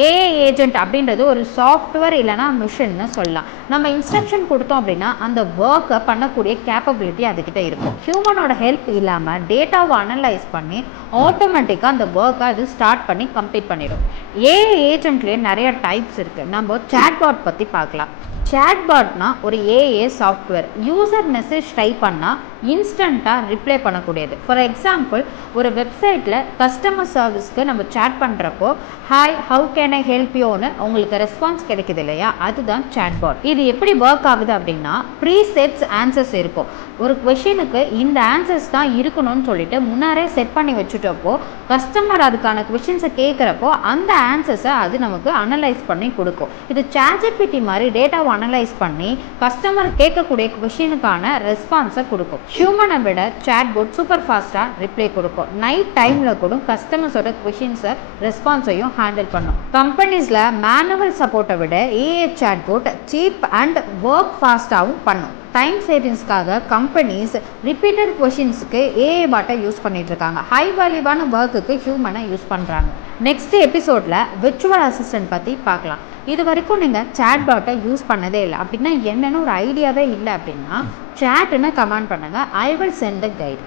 AI agent அப்படின்றது ஒரு software இல்லைனா மிஷின்னு சொல்லலாம். நம்ம இன்ஸ்ட்ரக்ஷன் கொடுத்தோம் அப்படின்னா அந்த ஒர்க்கை பண்ணக்கூடிய கேப்பபிலிட்டி அதுக்கிட்ட இருக்கும். ஹியூமனோட ஹெல்ப் இல்லாமல் டேட்டாவை அனலைஸ் பண்ணி ஆட்டோமேட்டிக்காக அந்த ஒர்க்கை அது ஸ்டார்ட் பண்ணி கம்ப்ளீட் பண்ணிடும். ஏஐ ஏஜென்ட்லேயே நிறைய டைப்ஸ் இருக்குது. நம்ம சேட்பாட் பற்றி பார்க்கலாம். சேட்பாட்னா ஒரு AI software. User message type பண்ணால் இன்ஸ்டண்ட்டாக ரிப்ளை பண்ணக்கூடியது. ஃபார் எக்ஸாம்பிள், ஒரு வெப்சைட்டில் கஸ்டமர் சர்வீஸ்க்கு நம்ம சேட் பண்ணுறப்போ hi how can I help யூன்னு உங்களுக்கு ரெஸ்பான்ஸ் கிடைக்குது இல்லையா, அதுதான் சேட்பாட். இது எப்படி ஒர்க் ஆகுது அப்படின்னா, ப்ரீசெட்ஸ் ஆன்சர்ஸ் இருக்கும். ஒரு கொஷினுக்கு இந்த ஆன்சர்ஸ் தான் இருக்கணும்னு சொல்லிட்டு முன்னாரே செட் பண்ணி வச்சுட்டப்போ கஸ்டமர் அதுக்கான கொஷின்ஸை கேட்குறப்போ அந்த ஆன்சர்ஸை அது நமக்கு அனலைஸ் பண்ணி கொடுக்கும். இது சாட்ஜிபிடி மாதிரி டேட்டாவை அனலைஸ் பண்ணி கஸ்டமர் கேட்கக்கூடிய கொஷினுக்கான ரெஸ்பான்ஸை கொடுக்கும். ஹியூமனை விட சேட்பாட் சூப்பர் ஃபாஸ்ட்டாக ரிப்ளை கொடுக்கும். நைட் டைமில் கூட கஸ்டமர்ஸோட கொஷின்ஸை ரெஸ்பான்ஸையும் ஹேண்டில் பண்ணும். கம்பெனிஸில் மேனுவல் சப்போர்ட்டை விட AI chatbot cheap and work ஃபாஸ்ட்டாகவும் பண்ணும். டைம் சேவிங்ஸ்க்காக கம்பெனிஸ் ரிப்பீட்டட் கொஷின்ஸுக்கு ஏஐ பாட்டை யூஸ் பண்ணிட்டு இருக்காங்க. ஹை வேல்யூவான ஒர்க்குக்கு ஹியூமனை யூஸ் பண்ணுறாங்க. நெக்ஸ்ட் எபிசோடில் விர்ச்சுவல் அசிஸ்டன்ட் பற்றி பார்க்கலாம். இது வரைக்கும் நீங்கள் சேட்பாட்டை யூஸ் பண்ணதே இல்லை அப்படின்னா என்னென்னு ஒரு ஐடியாவே இல்லை அப்படின்னா சேட்டுன்னு கமெண்ட் பண்ணுங்கள். I will send the guide.